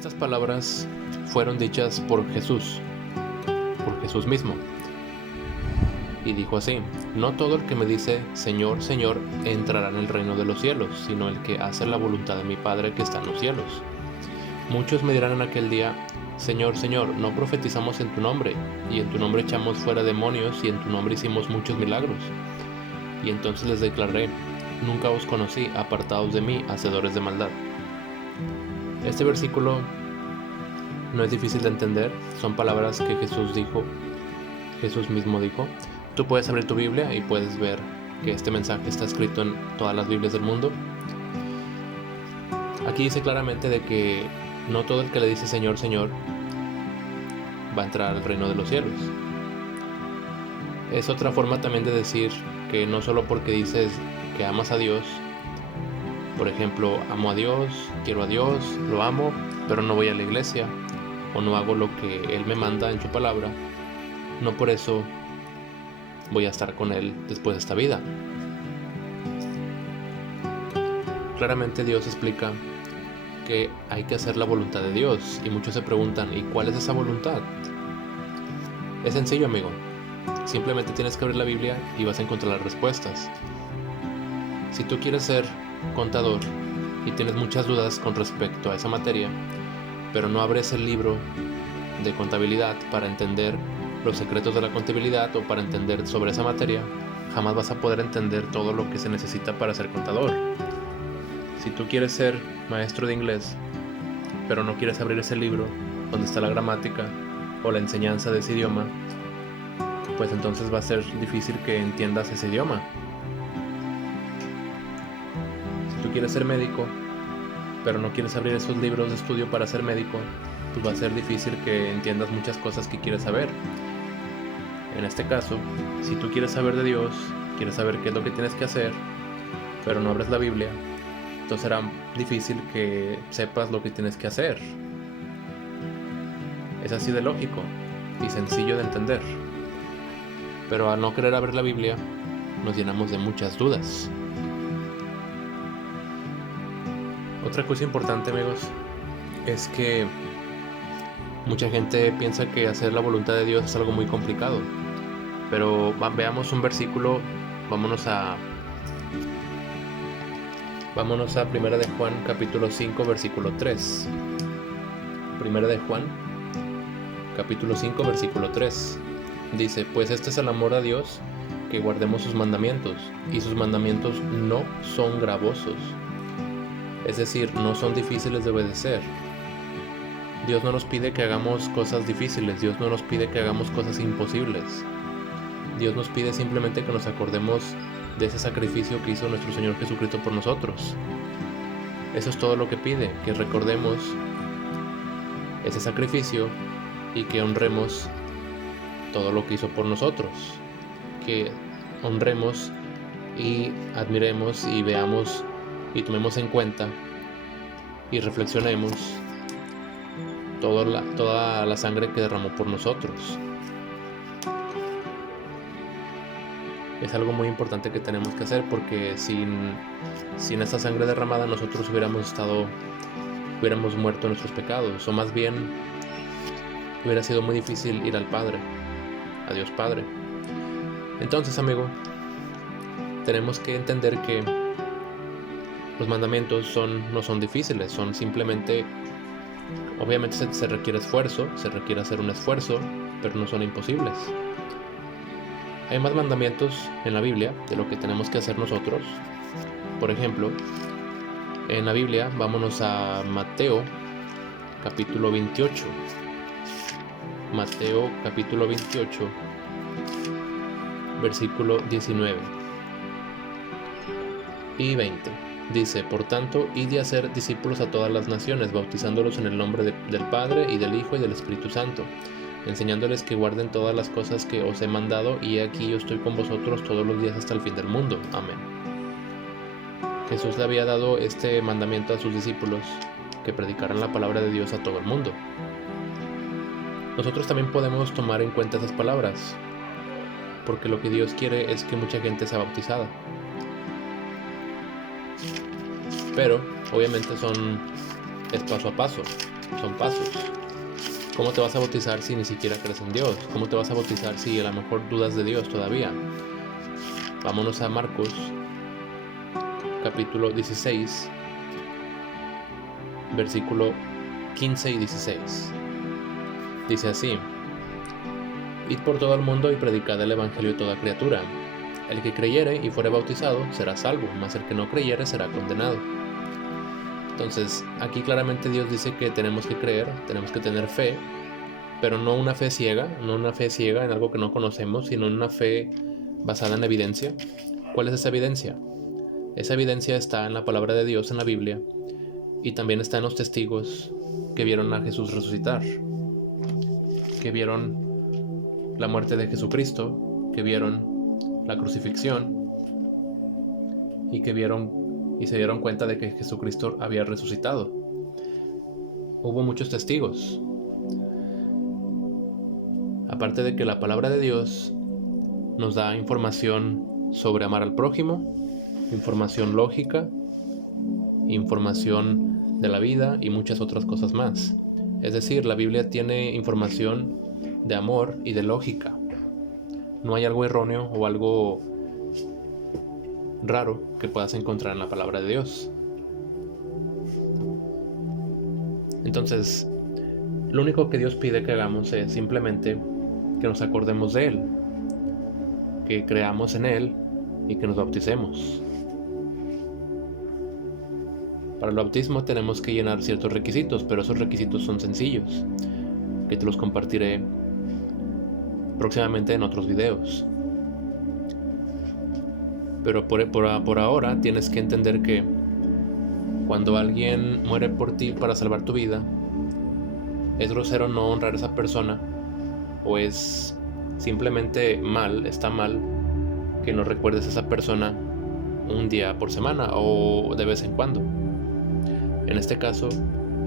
Estas palabras fueron dichas por Jesús mismo, y dijo así: no todo el que me dice Señor, Señor, entrará en el reino de los cielos, sino el que hace la voluntad de mi Padre que está en los cielos. Muchos me dirán en aquel día: Señor, Señor, ¿no profetizamos en tu nombre? Y en tu nombre echamos fuera demonios, y en tu nombre hicimos muchos milagros. Y entonces les declararé: nunca os conocí, apartados de mí, hacedores de maldad. Este versículo no es difícil de entender, son palabras que Jesús mismo dijo. Tú puedes abrir tu Biblia y puedes ver que este mensaje está escrito en todas las Biblias del mundo. Aquí dice claramente de que no todo el que le dice Señor, Señor va a entrar al reino de los cielos. Es otra forma también de decir que no solo porque dices que amas a Dios, por ejemplo, amo a Dios, quiero a Dios, lo amo, pero no voy a la iglesia o no hago lo que Él me manda en su palabra, no por eso voy a estar con Él después de esta vida. Claramente Dios explica que hay que hacer la voluntad de Dios, y muchos se preguntan: ¿y cuál es esa voluntad? Es sencillo, amigo. Simplemente tienes que abrir la Biblia y vas a encontrar las respuestas. Si tú quieres ser contador y tienes muchas dudas con respecto a esa materia, pero no abres el libro de contabilidad para entender los secretos de la contabilidad o para entender sobre esa materia, jamás vas a poder entender todo lo que se necesita para ser contador. Si tú quieres ser maestro de inglés, pero no quieres abrir ese libro donde está la gramática o la enseñanza de ese idioma, pues entonces va a ser difícil que entiendas ese idioma. Si tú quieres ser médico, pero no quieres abrir esos libros de estudio para ser médico, pues va a ser difícil que entiendas muchas cosas que quieres saber. En este caso, si tú quieres saber de Dios, quieres saber qué es lo que tienes que hacer, pero no abres la Biblia, entonces será difícil que sepas lo que tienes que hacer. Es así de lógico y sencillo de entender. Pero al no querer abrir la Biblia, nos llenamos de muchas dudas. Otra cosa importante, amigos, es que mucha gente piensa que hacer la voluntad de Dios es algo muy complicado. Pero veamos un versículo. Vámonos a 1 de Juan capítulo 5 versículo 3. 1 de Juan capítulo 5 versículo 3. Dice: pues este es el amor a Dios, que guardemos sus mandamientos, y sus mandamientos no son gravosos. Es decir, no son difíciles de obedecer. Dios no nos pide que hagamos cosas difíciles, Dios no nos pide que hagamos cosas imposibles. Dios nos pide simplemente que nos acordemos de ese sacrificio que hizo nuestro Señor Jesucristo por nosotros. Eso es todo lo que pide, que recordemos ese sacrificio y que honremos todo lo que hizo por nosotros, que honremos y admiremos y veamos y tomemos en cuenta y reflexionemos toda la sangre que derramó por nosotros. Es algo muy importante que tenemos que hacer, porque sin esa sangre derramada nosotros hubiéramos muerto en nuestros pecados, o más bien hubiera sido muy difícil ir al Padre, a Dios Padre. Entonces, amigo, tenemos que entender que los mandamientos no son difíciles, son simplemente, obviamente se requiere esfuerzo, se requiere hacer un esfuerzo, pero no son imposibles. Hay más mandamientos en la Biblia de lo que tenemos que hacer nosotros. Por ejemplo, en la Biblia, vámonos a Mateo capítulo 28. Mateo capítulo 28, versículo 19 y 20. Dice: por tanto, id y hacer discípulos a todas las naciones, bautizándolos en el nombre del Padre, y del Hijo, y del Espíritu Santo, enseñándoles que guarden todas las cosas que os he mandado, y aquí yo estoy con vosotros todos los días hasta el fin del mundo. Amén. Jesús le había dado este mandamiento a sus discípulos, que predicaran la palabra de Dios a todo el mundo. Nosotros también podemos tomar en cuenta esas palabras, porque lo que Dios quiere es que mucha gente sea bautizada. Pero obviamente es paso a paso. son pasos. ¿Cómo te vas a bautizar si ni siquiera crees en Dios? ¿Cómo te vas a bautizar si a lo mejor dudas de Dios todavía? Vámonos a Marcos, capítulo 16, versículo 15 y 16. Dice así: Id por todo el mundo y predicad el evangelio a toda criatura. El que creyere y fuere bautizado será salvo, mas el que no creyere será condenado. Entonces, aquí claramente Dios dice que tenemos que creer, tenemos que tener fe, pero no una fe ciega, en algo que no conocemos, sino una fe basada en evidencia. ¿Cuál es esa evidencia? Esa evidencia está en la palabra de Dios en la Biblia, y también está en los testigos que vieron a Jesús resucitar, que vieron la muerte de Jesucristo, que vieron la crucifixión y se dieron cuenta de que Jesucristo había resucitado. Hubo muchos testigos. Aparte de que la palabra de Dios nos da información sobre amar al prójimo, información lógica, información de la vida y muchas otras cosas más. Es decir, la Biblia tiene información de amor y de lógica. No hay algo erróneo o algo raro que puedas encontrar en la palabra de Dios. Entonces, lo único que Dios pide que hagamos es simplemente que nos acordemos de Él, que creamos en Él y que nos bauticemos. Para el bautismo tenemos que llenar ciertos requisitos, pero esos requisitos son sencillos, que te los compartiré próximamente en otros videos. Pero por ahora tienes que entender que cuando alguien muere por ti para salvar tu vida, es grosero no honrar a esa persona, o es simplemente está mal que no recuerdes a esa persona un día por semana o de vez en cuando. En este caso,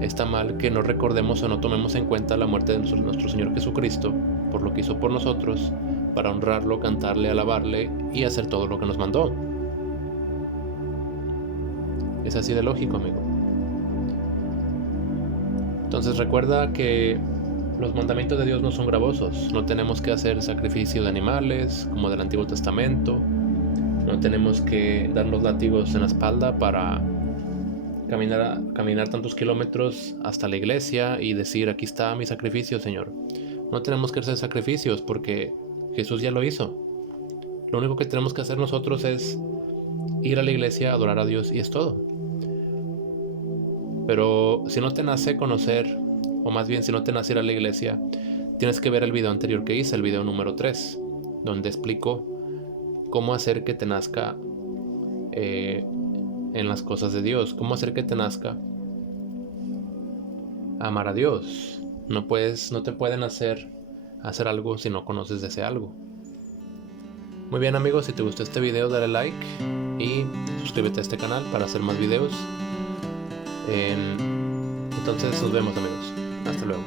está mal que no recordemos o no tomemos en cuenta la muerte de nuestro Señor Jesucristo por lo que hizo por nosotros, para honrarlo, cantarle, alabarle y hacer todo lo que nos mandó. Es así de lógico, amigo. Entonces recuerda que los mandamientos de Dios no son gravosos. No tenemos que hacer sacrificio de animales como del Antiguo Testamento. No tenemos que darnos látigos en la espalda para caminar tantos kilómetros hasta la iglesia y decir: aquí está mi sacrificio, Señor. No tenemos que hacer sacrificios porque Jesús ya lo hizo. Lo único que tenemos que hacer nosotros es ir a la iglesia, adorar a Dios, y es todo. Pero si no te nace conocer, o más bien si no te nace ir a la iglesia, tienes que ver el video anterior que hice, el video número 3, donde explico cómo hacer que te nazca en las cosas de Dios, cómo hacer que te nazca amar a Dios. No te pueden hacer algo si no conoces de ese algo. Muy bien, amigos, si te gustó este video, dale like y suscríbete a este canal para hacer más videos. Entonces nos vemos, amigos. Hasta luego.